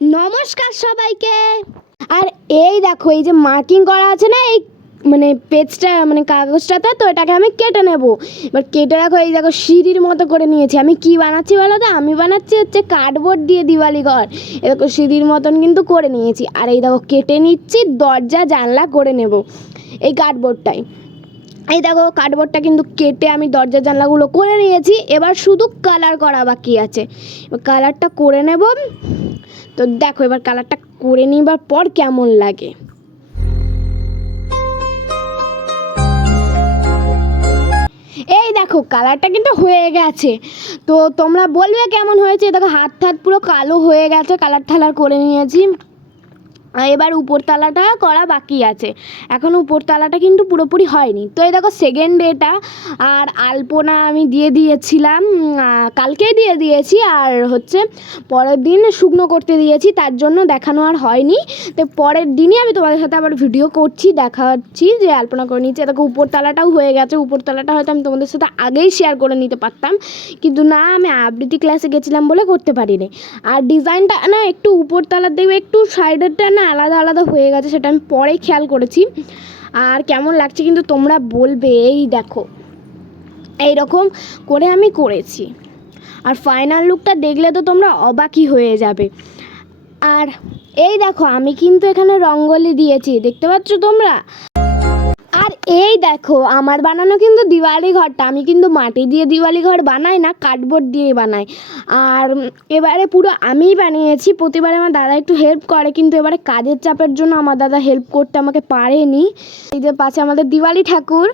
নমস্কার সবাইকে। আর এই দেখো, এই যে মার্কিং করা আছে না, এই মানে পেজটা মানে কাগজটাতে, তো এটাকে আমি কেটে নেব। এবার কেটে রাখো, এই দেখো সিঁড়ির মতো করে নিয়েছি। আমি কি বানাচ্ছি বলো তো? আমি বানাচ্ছি হচ্ছে কার্ডবোর্ড দিয়ে দিওয়ালি ঘর। এই দেখো সিঁড়ির মতন কিন্তু করে নিয়েছি। আর এই দেখো কেটে নিচ্ছি, দরজা জানলা করে নেব এই কার্ডবোর্ডটাই। এই দেখো কার্ডবোর্ডটা কিন্তু কেটে আমি দরজা জানলাগুলো করে নিয়েছি। এবার শুধু কালার করা বাকি আছে। এবার কালারটা করে নেব। তো দেখো এবার কালারটা করে নিবার পর কেমন লাগে। এই দেখো কালারটা কিন্তু হয়ে গেছে। তো তোমরা বলবে কেমন হয়েছে। দেখো হাত পুরো কালো হয়ে গেছে, কালার ঠালার করে নিয়েছি। এবার উপরতলাটা করা বাকি আছে, এখন উপরতলাটা কিন্তু পুরোপুরি হয়নি। তো এই দেখো সেকেন্ড ডেটা, আর আলপনা আমি দিয়ে দিয়েছিলাম, কালকেই দিয়ে দিয়েছি। আর হচ্ছে পরের দিন শুকনো করতে দিয়েছি, তার জন্য দেখানো আর হয়নি। তো পরের দিনই আমি তোমাদের সাথে আবার ভিডিও করছি, দেখাচ্ছি যে আলপনা করে নিচ্ছি। দেখো উপরতলাটাও হয়ে গেছে। উপরতলাটা হয়তো আমি তোমাদের সাথে আগেই শেয়ার করে নিতে পারতাম, কিন্তু না, আমি আবৃত্তি ক্লাসে গেছিলাম বলে করতে পারিনি। আর ডিজাইনটা না একটু উপরতলার দেখবে একটু সাইডেরটা না আলাদা আলাদা হয়ে গেছে, সেটা আমি পরে খেয়াল করেছি। আর কেমন লাগছে কিন্তু তোমরা বলবে। এই দেখো এইরকম করে আমি করেছি, আর ফাইনাল লুকটা দেখলে তো তোমরা অবাকই হয়ে যাবে। আর এই দেখো আমি কিন্তু এখানে রঙ্গোলি দিয়েছি, দেখতে পাচ্ছ তোমরা। আর এই দেখো আমার বানানো কিন্তু দিওয়ালি ঘরটা, আমি কিন্তু মাটি দিয়ে দিওয়ালি ঘর বানাই না, কার্ডবোর্ড দিয়ে বানাই। আর এবারে পুরো আমিই বানিয়েছি। প্রতিবারে আমার দাদা একটু হেল্প করে, কিন্তু এবারে কাজের চাপের জন্য আমার দাদা হেল্প করতে আমাকে পারেনি। এই যে পাশে আমাদের দিওয়ালি ঠাকুর,